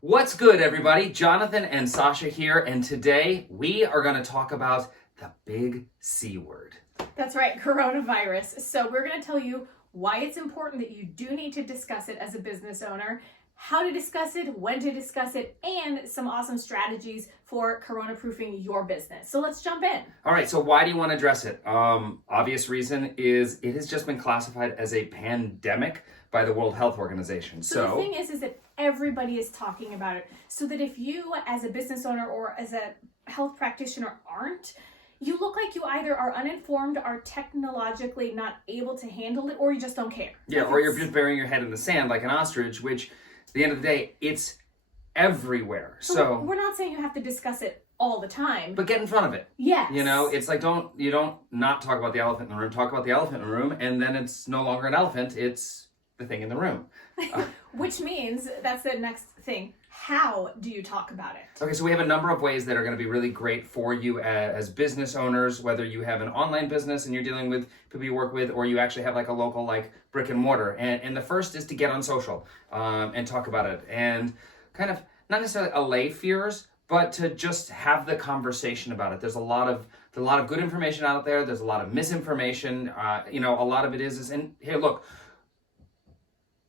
What's good, everybody? Jonathan and Sascha here, and today we are going to talk about the big C word. That's right, coronavirus. So we're going to tell you why it's important that you do need to discuss it as a business owner, how to discuss it, when to discuss it, and some awesome strategies for corona-proofing your business. So let's jump in. All right, so why do you want to address it? Obvious reason is it has just been classified as a pandemic by the World Health Organization. So the thing is that everybody is talking about it, so that if you as a business owner or as a health practitioner aren't, you look like you either are uninformed, are technologically not able to handle it, or you just don't care. Yeah, or you're just burying your head in the sand like an ostrich, which at the end of the day, it's everywhere. So we're not saying you have to discuss it all the time, but get in front of it. Yes. You know, it's like don't not talk about the elephant in the room, talk about the elephant in the room, and then it's no longer an elephant, it's the thing in the room. Which means that's the next thing. How do you talk about it? Okay, so we have a number of ways that are going to be really great for you as business owners, whether you have an online business and you're dealing with people you work with, or you actually have like a local like brick and mortar. And the first is to get on social and talk about it and kind of not necessarily allay fears, but to just have the conversation about it. There's a lot of good information out there. There's a lot of misinformation. A lot of it is and here, look,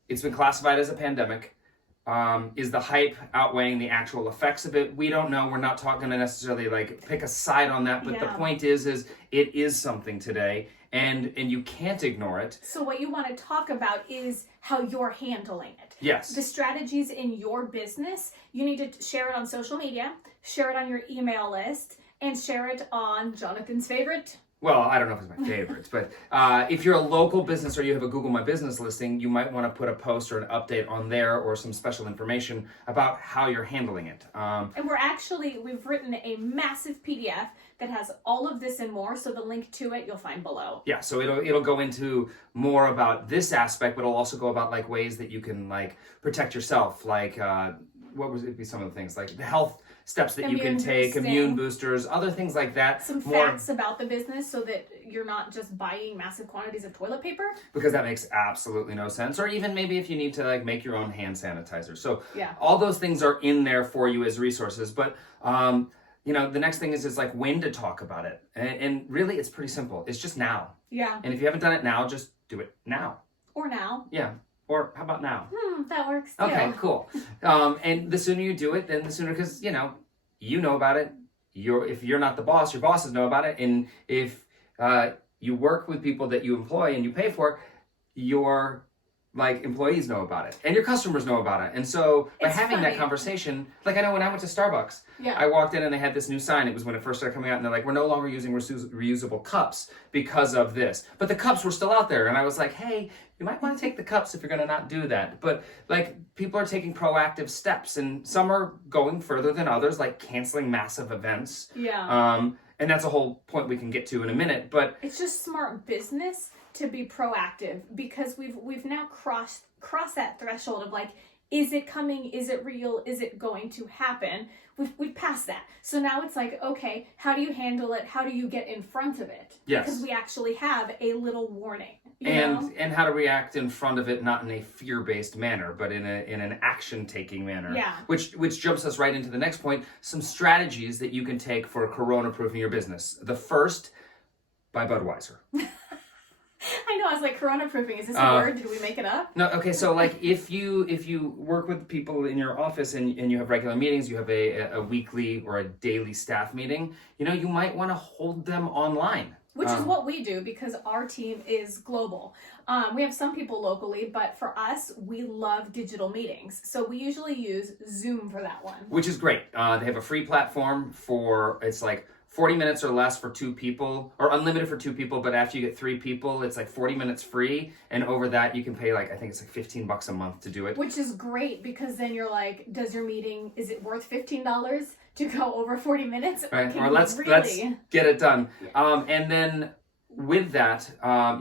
it's been classified as a pandemic. Is the hype outweighing the actual effects of it? We don't know. We're not talking to necessarily like pick a side on that, but the point is it is something today, and you can't ignore it. So what you want to talk about is how you're handling it. Yes. The strategies in your business, you need to share it on social media, share it on your email list, and share it on Jonathan's favorite. Well, I don't know if it's my favorites, but if you're a local business or you have a Google My Business listing, you might want to put a post or an update on there or some special information about how you're handling it. And we've written a massive PDF that has all of this and more, so the link to it you'll find below. Yeah, so it'll go into more about this aspect, but it'll also go about like ways that you can like protect yourself, like what would it be some of the things like the health steps that you can take, immune boosters, other things like that. Some facts about the business so that you're not just buying massive quantities of toilet paper. Because that makes absolutely no sense. Or even maybe if you need to like make your own hand sanitizer. So all those things are in there for you as resources. But the next thing is like when to talk about it. And really it's pretty simple. It's just now. Yeah. And if you haven't done it now, just do it now. Or now. Yeah. Or how about now? That works too. Okay, cool. And the sooner you do it, then the sooner, because you know about it. If you're not the boss, your bosses know about it. And if you work with people that you employ and you pay for, your like employees know about it and your customers know about it. And so by having that conversation, like I know when I went to Starbucks, I walked in and they had this new sign. It was when it first started coming out and they're like, we're no longer using reusable cups because of this. But the cups were still out there. And I was like, hey, you might want to take the cups if you're going to not do that. But like people are taking proactive steps and some are going further than others, like canceling massive events. Yeah. And that's a whole point we can get to in a minute. But it's just smart business to be proactive because we've now crossed that threshold of like, is it coming? Is it real? Is it going to happen? We've passed that. So now it's like, okay, how do you handle it? How do you get in front of it? Yes. Because we actually have a little warning. And how to react in front of it, not in a fear-based manner, but in an action-taking manner. Yeah. Which jumps us right into the next point, some strategies that you can take for corona-proofing your business. The first, buy Budweiser. I know, I was like, corona-proofing, is this a word? Did we make it up? No, okay, so like if you work with people in your office and you have regular meetings, you have a weekly or a daily staff meeting, you might want to hold them online. Which is what we do because our team is global. We have some people locally, but for us, we love digital meetings. So we usually use Zoom for that one. Which is great. They have a free platform it's like 40 minutes or less for 2 people, or unlimited for 2 people, but after you get 3 people, it's like 40 minutes free, and over that you can pay I think it's like $15 a month to do it. Which is great, because then you're like, is it worth $15 to go over 40 minutes? Right, or let's get it done. And then with that,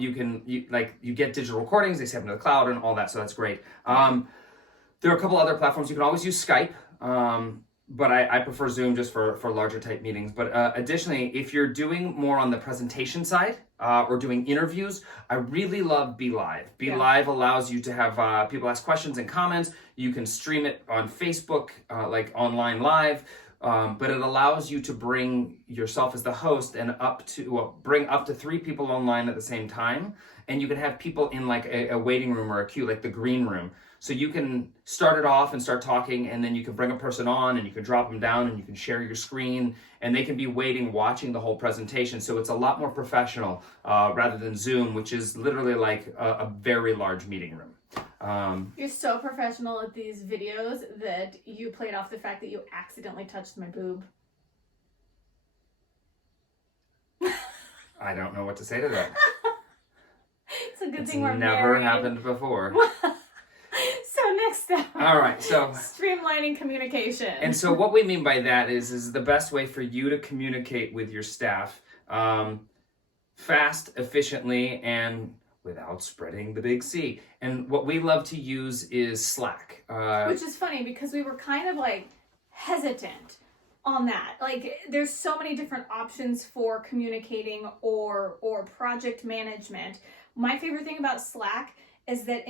you get digital recordings, they save them to the cloud and all that, so that's great. There are a couple other platforms. You can always use Skype. but I prefer Zoom just for larger type meetings. But additionally, if you're doing more on the presentation side or doing interviews, I really love Be Live. Be Live allows you to have people ask questions and comments. You can stream it on Facebook, like online live. But it allows you to bring yourself as the host and bring up to 3 people online at the same time. And you can have people in like a waiting room or a queue, like the green room. So you can start it off and start talking, and then you can bring a person on and you can drop them down and you can share your screen, and they can be waiting, watching the whole presentation. So it's a lot more professional rather than Zoom, which is literally like a very large meeting room. You're so professional at these videos that you played off the fact that you accidentally touched my boob. I don't know what to say to that. It's a good It's thing we're never married. happened before. So next step. All right, so streamlining communication. And so what we mean by that is the best way for you to communicate with your staff fast, efficiently, and without spreading the big C. And what we love to use is Slack. Which is funny because we were kind of like hesitant on that. Like there's so many different options for communicating or project management. My favorite thing about Slack is that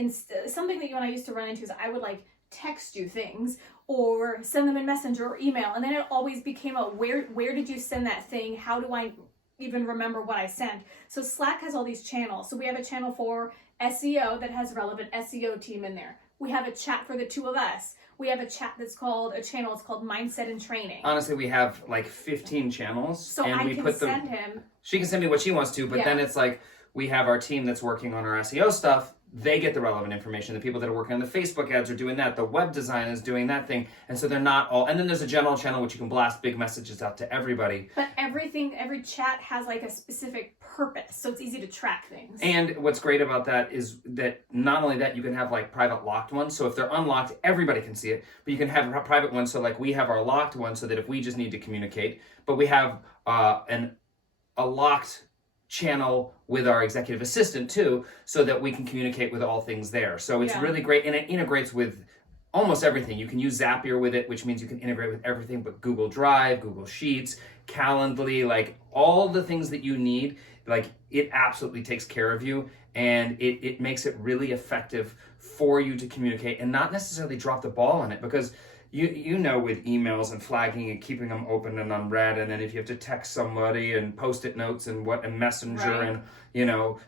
something that you and I used to run into is I would like text you things or send them in Messenger or email, and then it always became a where did you send that thing? How do I even remember what I sent? So Slack has all these channels. So we have a channel for SEO that has relevant SEO team in there. We have a chat for the 2 of us. We have a chat it's called Mindset and Training. Honestly, we have like 15 channels. So and I can send him. She can send me what she wants to, but then it's like we have our team that's working on our SEO stuff. They get the relevant information. The people that are working on the Facebook ads are doing that. The web design is doing that thing. And so they're not all, and then there's a general channel which you can blast big messages out to everybody. But every chat has like a specific purpose. So it's easy to track things. And what's great about that is that not only that, you can have like private locked ones. So if they're unlocked, everybody can see it. But you can have a private one. So like we have our locked one so that if we just need to communicate, but we have a locked channel with our executive assistant too, so that we can communicate with all things there. So it's really great, and it integrates with almost everything. You can use Zapier with it, which means you can integrate with everything but Google Drive, Google Sheets, Calendly, like all the things that you need. Like it absolutely takes care of you, and it makes it really effective for you to communicate and not necessarily drop the ball on it, because you know, with emails and flagging and keeping them open and unread, and then if you have to text somebody and post-it notes and Messenger and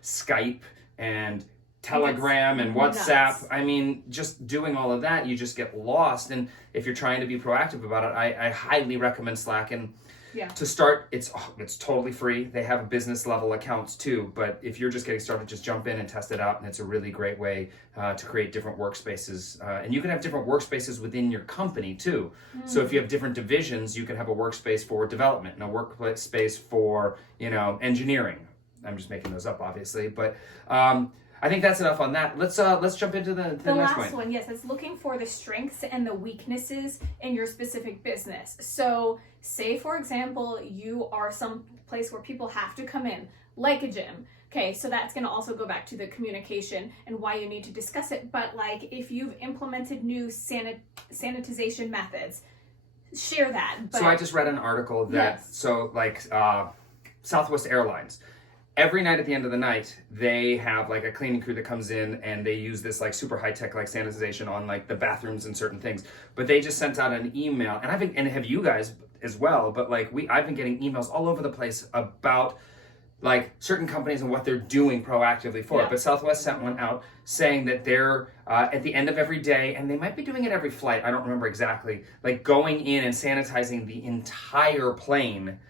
Skype and Telegram and WhatsApp. Nuts. I mean, just doing all of that, you just get lost. And if you're trying to be proactive about it, I highly recommend Slack. And to start, it's totally free. They have business level accounts too, but if you're just getting started, just jump in and test it out, and it's a really great way to create different workspaces. And you can have different workspaces within your company too. So if you have different divisions, you can have a workspace for development and a workspace for engineering. I'm just making those up, obviously, but I think that's enough on that. Let's jump into the next last one. Yes, it's looking for the strengths and the weaknesses in your specific business. So say, for example, you are some place where people have to come in, like a gym. Okay, so that's going to also go back to the communication and why you need to discuss it. But like if you've implemented new sanitization methods, share that. But, so I just read an article that, Southwest Airlines, every night at the end of the night, they have like a cleaning crew that comes in and they use this like super high tech like sanitization on like the bathrooms and certain things. But they just sent out an email, and have you guys as well, but like I've been getting emails all over the place about like certain companies and what they're doing proactively for it. But Southwest sent one out saying that they're at the end of every day, and they might be doing it every flight, I don't remember exactly, like going in and sanitizing the entire plane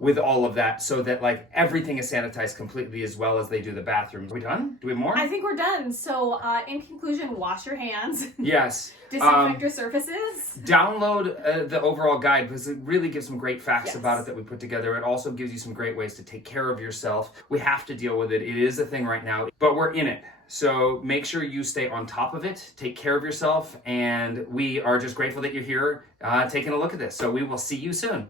with all of that, so that like everything is sanitized completely, as well as they do the bathrooms. Are we done? Do we have more? I think we're done. So in conclusion, wash your hands. Yes. Disinfect your surfaces. Download the overall guide, because it really gives some great facts about it that we put together. It also gives you some great ways to take care of yourself. We have to deal with it. It is a thing right now, but we're in it. So make sure you stay on top of it, take care of yourself, and we are just grateful that you're here taking a look at this. So we will see you soon.